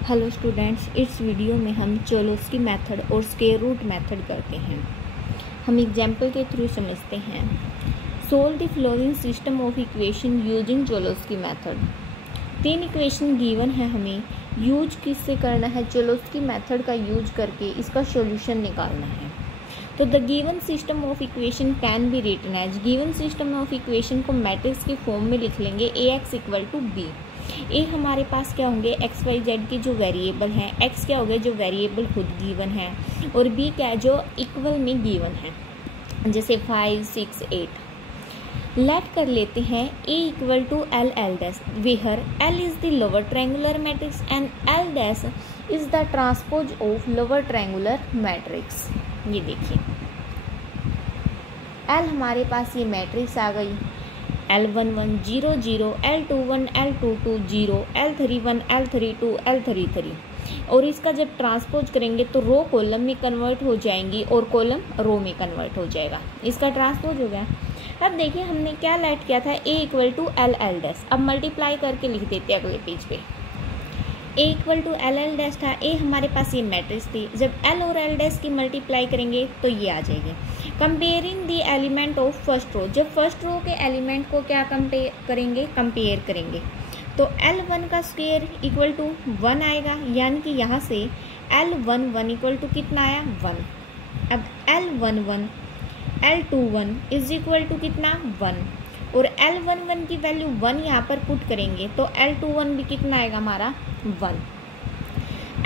Hello students, इस video में हम चोलोस्की मेथड और स्क्वायर रूट मेथड करते हैं। हम एग्जाम्पल के थ्रू समझते हैं। Solve the following system of equation using Cholesky method. 3 equation given है, हमें यूज किससे करना है? चोलोस्की मेथड का यूज करके इसका सॉल्यूशन निकालना है। तो the given system of equation can be written as, given system of equation को मैट्रिक्स के फॉर्म में लिख लेंगे Ax equal to B. A हमारे पास क्या होंगे? एक्स वाई जेड की जो वेरिएबल हैं, एक्स क्या हो गए जो वेरिएबल खुद गिवन है, और बी क्या है जो इक्वल में गिवन है, जैसे 5, 6, 8। लेट कर लेते हैं A equal to L L dash, where L is the lower triangular matrix and L dash is the transpose of lower triangular matrix. ये देखिए एल हमारे पास ये मैट्रिक्स आ गई, L11 0 0, L21 L22 0, L31 L32 L33, और इसका जब transpose करेंगे तो रो कॉलम में कन्वर्ट हो जाएंगी और कॉलम रो में कन्वर्ट हो जाएगा। इसका ट्रांसपोज हो गया। अब देखिए हमने क्या लेट किया था, A equal to L L dash. अब मल्टीप्लाई करके लिख देते हैं अगले पेज पे। A equal to L L dash था, A हमारे पास ये मैट्रिक्स थी, जब L और L डैश की मल्टीप्लाई करेंगे तो ये आ जाएगी। Comparing the element of first row, जब फर्स्ट रो के एलिमेंट को क्या कंपेयर करेंगे तो L1 का स्क्वायर इक्वल टू 1 आएगा, यानी कि यहाँ से L11 इक्वल टू कितना आया 1। अब L11 L21 is equal to कितना 1, और L11 की वैल्यू 1 यहाँ पर पुट करेंगे तो L21 भी कितना आएगा हमारा 1।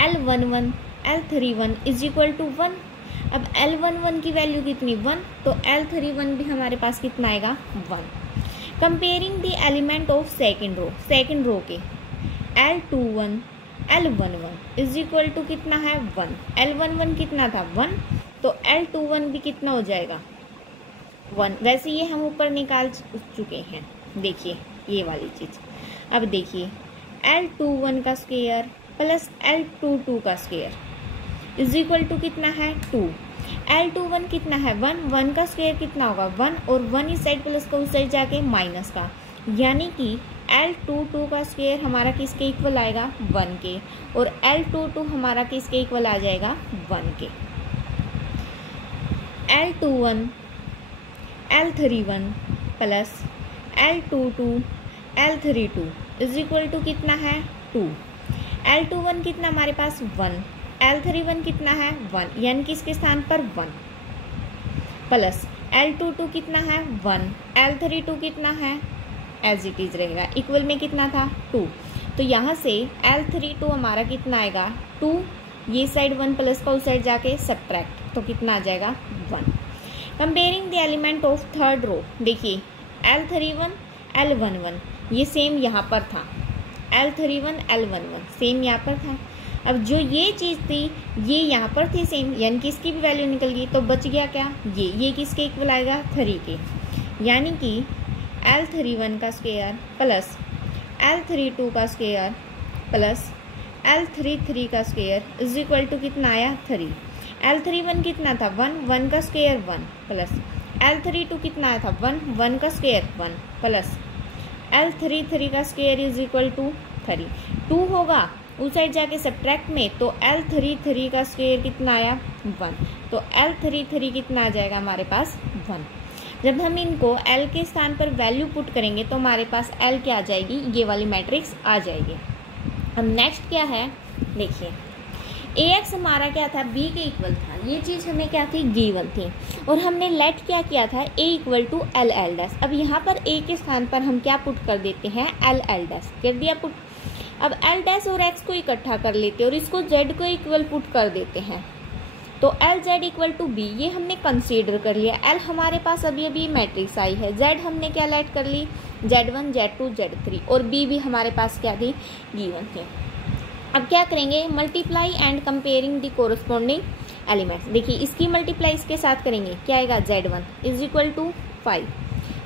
L11 L31 is equal to 1। अब L11 की वैल्यू कितनी 1, तो L31 भी हमारे पास कितना आएगा 1। Comparing the element of second row के L21 L11 is equal to कितना है 1। L11 कितना था 1, तो L21 भी कितना हो जाएगा 1। वैसे ये हम ऊपर निकाल चुके हैं, देखिए ये वाली चीज़। अब देखिए L21 का स्क्वायर प्लस L22 का स्क्वायर इज इक्वल टू कितना है 2। L21 कितना है 1, 1 का स्क्वायर कितना होगा 1, और 1 इस साइड प्लस का उस साइड जाके माइनस का, यानी कि L22 का स्क्वायर हमारा किसके इक्वल आएगा 1 के, और L22 हमारा किसके इक्वल आ जाएगा 1 के। L21 L31 plus L22 L32 is equal to कितना है 2। L21 कितना हमारे पास 1, L31 कितना है 1, यानी कि इसके स्थान पर 1, प्लस L22 कितना है 1, L32 कितना है एज इट इज रहेगा, इक्वल में कितना था 2, तो यहाँ से L32 हमारा कितना आएगा 2, ये साइड 1 प्लस का उस साइड जाके सब्ट्रैक्ट, तो कितना आ जाएगा 1। Comparing the element of third row, देखिए L31 L11 ये सेम यहाँ पर था, L31 L11 सेम यहाँ पर था। अब जो ये चीज़ थी ये यहाँ पर थी सेम, यानी कि इसकी भी वैल्यू निकल गई, तो बच गया क्या ये किसके इक्वल आएगा 3 के, यानी कि L31 का स्क्वायर प्लस L32 का स्क्वायर प्लस L33 का स्क्वायर इज इक्वल टू कितना आया 3। L31 कितना था 1, 1 का स्क्वायर 1, प्लस L32 कितना आया था 1, 1 का स्क्वायर 1, प्लस L33 का स्क्वायर इज इक्वल टू 3। 2 होगा उस साइड जाके सब्ट्रैक्ट में, तो L33 का स्क्वायर कितना आया 1, तो L33 कितना आ जाएगा हमारे पास 1। जब हम इनको L के स्थान पर वैल्यू पुट करेंगे तो हमारे पास L क्या आ जाएगी, ये वाली मैट्रिक्स आ जाएगी। अब नेक्स्ट क्या है, देखिए Ax हमारा क्या था B के इक्वल था, ये चीज़ हमें क्या थी गिवन थी, और हमने लेट क्या किया था A equal to L L dash. अब यहाँ पर A के स्थान पर हम क्या पुट कर देते हैं एल एल डैश, कर दिया पुट। अब एल डैश और x को इकट्ठा कर लेते हैं और इसको z को इक्वल पुट कर देते हैं, तो L Z equal to B ये हमने कंसीडर कर लिया। एल हमारे पास अभी मैट्रिक्स आई है, z हमने क्या लेट कर ली Z1 Z2 Z3, और b भी हमारे पास क्या थी गिवन थी। अब क्या करेंगे, multiply and comparing the corresponding elements. देखिए इसकी मल्टीप्लाई इसके साथ करेंगे, क्या आएगा Z1 इज इक्वल टू 5,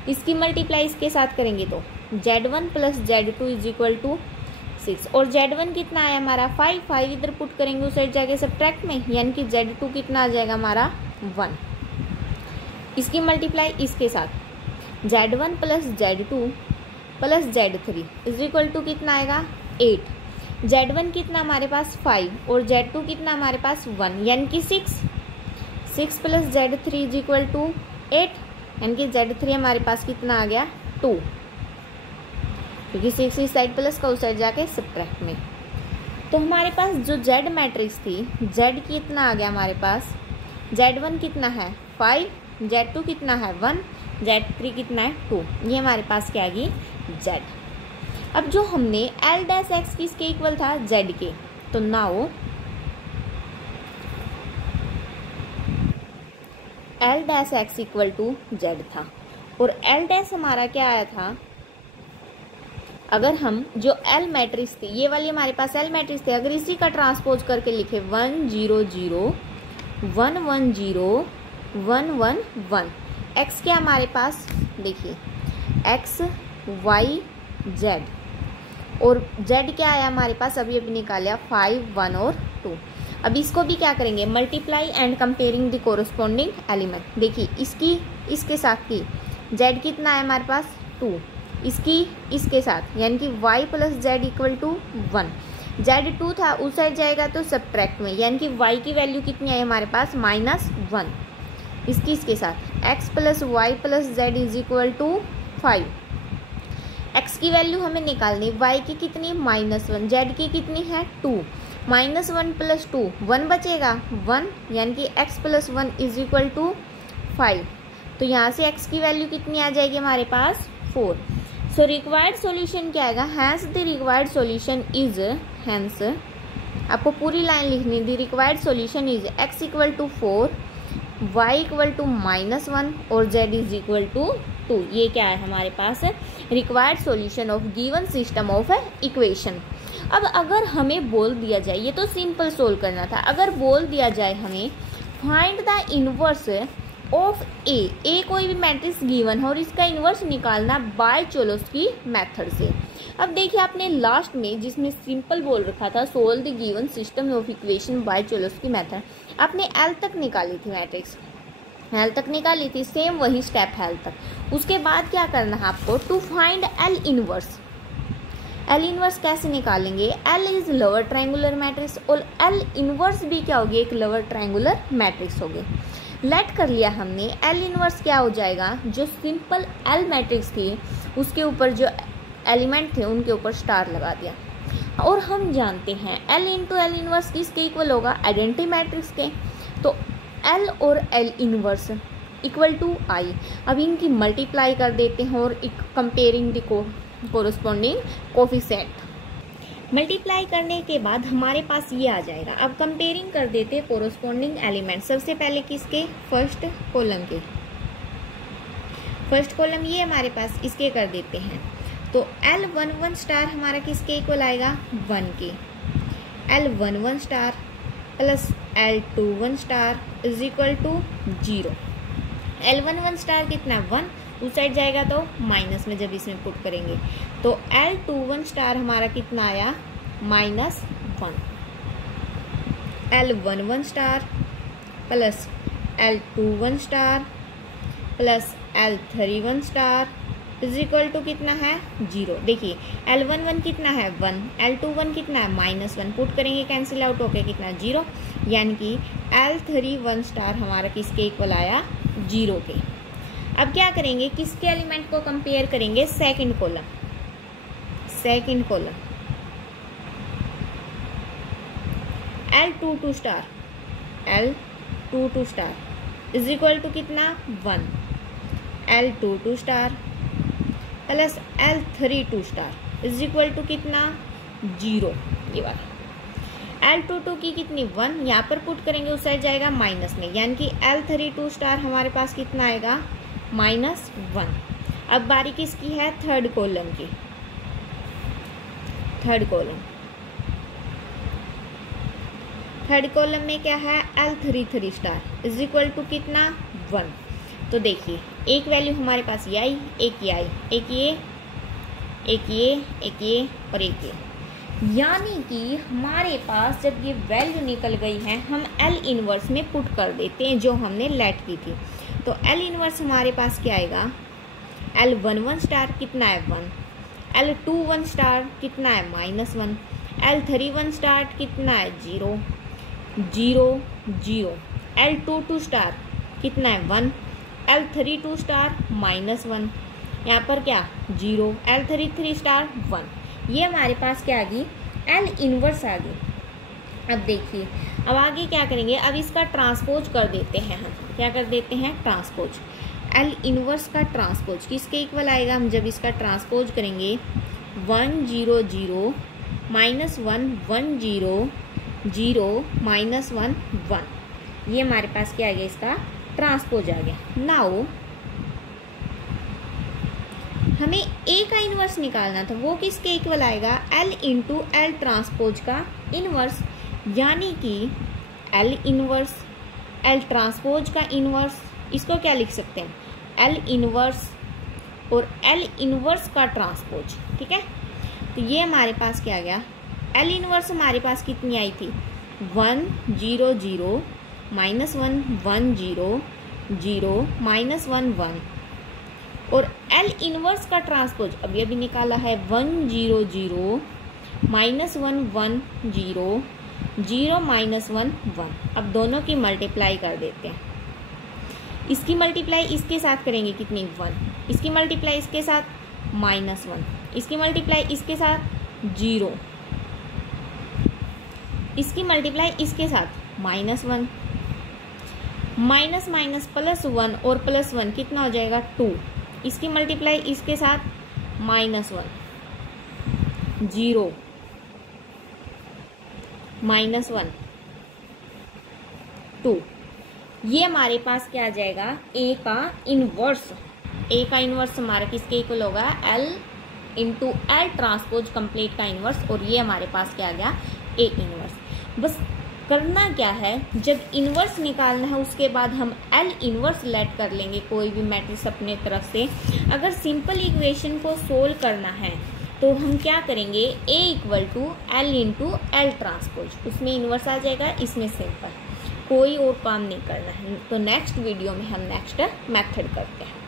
इसकी मल्टीप्लाई इसके साथ करेंगे तो Z1 plus Z2 is equal to 6, और Z1 कितना आया हमारा 5, 5 इधर पुट करेंगे उस साइड जाके सब्ट्रैक्ट में, यानी कि Z2 कितना आ जाएगा हमारा 1। इसकी मल्टीप्लाई इसके साथ Z1 plus Z2 plus Z3 is equal to कितना आएगा 8, Z1 कितना हमारे पास 5 और Z2 कितना हमारे पास 1 यानी कि 6 plus Z3 is equal to 8 यानी कि Z3 हमारे पास कितना आ गया 2, क्योंकि 6 इस साइड प्लस का उस साइड जाके सब्ट्रैक्ट में। तो हमारे पास जो Z मैट्रिक्स थी, Z कितना आ गया हमारे पास, Z1 कितना है 5, Z2 कितना है 1, Z3 कितना है 2, ये हमारे पास क्या आ गई Z। अब जो हमने L डैश एक्स किसके इक्वल था Z के, तो now L dash X equal to Z था और L डैश हमारा क्या आया था, अगर हम जो L मैट्रिक्स थी, ये वाली हमारे पास L मैट्रिक्स थी, अगर इसी का ट्रांसपोज करके लिखे 1 0 0 1 1 0 1 1 1, x क्या हमारे पास देखिए x y z और z क्या आया हमारे पास, अभी निकाला 5 1 और 2। अब इसको भी क्या करेंगे, multiply and comparing the corresponding element. देखिए इसकी इसके साथ की z कितना है हमारे पास 2, इसकी इसके साथ यानी कि y plus Z equal to 1, Z2 था उस साइड जाएगा तो सब्ट्रैक्ट में, यानी कि y की वैल्यू कितनी आई हमारे पास -1, इसकी इसके साथ x plus Y plus Z is equal to 5। x की वैल्यू हमें निकालनी, y की कितनी -1, z की कितनी है 2, -1 प्लस 2 1 बचेगा 1, यानी कि x plus 1 is equal to 5। तो यहाँ से x की वैल्यू कितनी आ जाएगी हमारे पास 4। सो रिक्वायर्ड सॉल्यूशन क्या आएगा, hence the required solution is, hence आपको पूरी लाइन लिखनी, the required solution is x equal to 4, y equal to -1 और z इज इक्वल टू 2। ये क्या है हमारे पास required solution of given system of equation. अब अगर हमें बोल दिया जाए, ये तो सिंपल सोल्व करना था, अगर बोल दिया जाए हमें फाइंड द इनवर्स ऑफ ए कोई भी मैट्रिक्स गिवन है और इसका इन्वर्स निकालना बाय चोलोस्की मेथड से। अब देखिए आपने लास्ट में जिसमें सिंपल बोल रखा था solve the given system of equation by Cholesky method, आपने एल तक निकाली थी मैट्रिक्स, एल तक निकाली थी, सेम वही स्टेप है एल तक। उसके बाद क्या करना है आपको, to find L inverse. L inverse कैसे निकालेंगे, L is lower triangular matrix और एल इनवर्स भी क्या होगी, एक लोअर ट्रायंगुलर मैट्रिक्स होगी। लेट कर लिया हमने, एल इनवर्स क्या हो जाएगा, जो सिंपल एल मैट्रिक्स थी उसके ऊपर जो एलिमेंट थे उनके ऊपर स्टार लगा दिया। और हम जानते हैं एल इंटू एल इनवर्स किसके इक्वल होगा, आइडेंटिटी मैट्रिक्स के। तो एल और एल इनवर्स इक्वल टू आई। अब इनकी मल्टीप्लाई कर देते हैं और comparing the corresponding coefficient. Multiply करने के बाद हमारे पास ये आ जाएगा। अब कंपेयरिंग कर देते हैं कोरस्पॉन्डिंग एलिमेंट। सबसे पहले किसके, फर्स्ट कॉलम के, फर्स्ट कॉलम ये हमारे पास, इसके कर देते हैं। तो L11 स्टार हमारा किसके इक्वल आएगा 1 के, L11 star plus L21 star is equal to 0। L11 star कितना 1, उस साइड जाएगा तो माइनस में जब इसमें पुट करेंगे, तो L21 स्टार हमारा कितना आया -1। L11 star plus L21 star plus L31 star is equal to कितना है 0। देखिए L11 कितना है 1, L21 कितना है -1, पुट करेंगे कैंसिल आउट होके कितना 0, यानी कि L31 स्टार हमारा किसके इक्वल आया 0 के। अब क्या करेंगे, किसके एलिमेंट को कंपेयर करेंगे, second column, second column L22 star, L22 star is equal to कितना 1, L22 star plus L32 star is equal to कितना 0। ये वाला L22 की कितनी 1, यहाँ पर पुट करेंगे उस साइड जाएगा माइनस में, यानी कि L32 स्टार हमारे पास कितना आएगा -1। अब बारी किसकी है, थर्ड कॉलम की, थर्ड कॉलम, थर्ड कॉलम में क्या है L33 star is equal to कितना 1। तो देखिए एक वैल्यू हमारे पास ये आई, एक ये आई, एक ये, एक ये, एक ये और एक ये, यानी कि हमारे पास जब ये वैल्यू निकल गई है हम एल इनवर्स में पुट कर देते हैं जो हमने लेट की थी। तो एल इनवर्स हमारे पास क्या आएगा, L11 स्टार कितना है 1, L21 स्टार कितना है -1, L31 स्टार कितना है 0 0 0, L22 स्टार कितना है 1, L32 स्टार -1, यहाँ पर क्या 0, L33 स्टार 1। ये हमारे पास क्या आ गई L इनवर्स आ गई। अब देखिए अब आगे क्या करेंगे, अब इसका ट्रांसपोज कर देते हैं हम, क्या कर देते हैं ट्रांसपोज। L इनवर्स का ट्रांसपोज किसके इक्वल आएगा, हम जब इसका ट्रांसपोज करेंगे 1 0 0 -1 1 0 0 -1 1, ये हमारे पास क्या आ गया इसका ट्रांसपोज आ गया। नाउ हमें A का इन्वर्स निकालना था, वो किसके इक्वल आएगा L इंटू L ट्रांसपोज का इन्वर्स, यानी कि L इन्वर्स L ट्रांसपोज का इन्वर्स, इसको क्या लिख सकते हैं L इन्वर्स और L इन्वर्स का ट्रांसपोज। ठीक है, तो ये हमारे पास क्या आ गया, L इन्वर्स हमारे पास कितनी आई थी 1 0 0 -1 1 0 0 -1 1, और L इनवर्स का ट्रांसपोज अभी अभी निकाला है 1 0 0 -1 1 0 0 -1 1। अब दोनों की मल्टीप्लाई कर देते हैं, इसकी मल्टीप्लाई इसके साथ करेंगे कितनी 1, इसकी मल्टीप्लाई इसके साथ -1, इसकी मल्टीप्लाई इसके साथ 0, इसकी मल्टीप्लाई इसके साथ -1, माइनस माइनस +1 और +1 कितना हो जाएगा 2, इसकी मल्टीप्लाई इसके साथ -1 0 -1 2, ये हमारे पास क्या आ जाएगा A का इनवर्स। A का इनवर्स हमारा किसके इक्वल होगा L into L transpose complete का इनवर्स, और ये हमारे पास क्या आ गया A इनवर्स। बस करना क्या है, जब इन्वर्स निकालना है उसके बाद हम L इन्वर्स लेट कर लेंगे कोई भी मैट्रिक्स अपने तरफ से। अगर सिंपल इक्वेशन को सोल्व करना है तो हम क्या करेंगे A equal to L into L transpose, उसमें इन्वर्स आ जाएगा, इसमें सिंपल, कोई और काम नहीं करना है। तो नेक्स्ट वीडियो में हम नेक्स्ट मेथड करते हैं।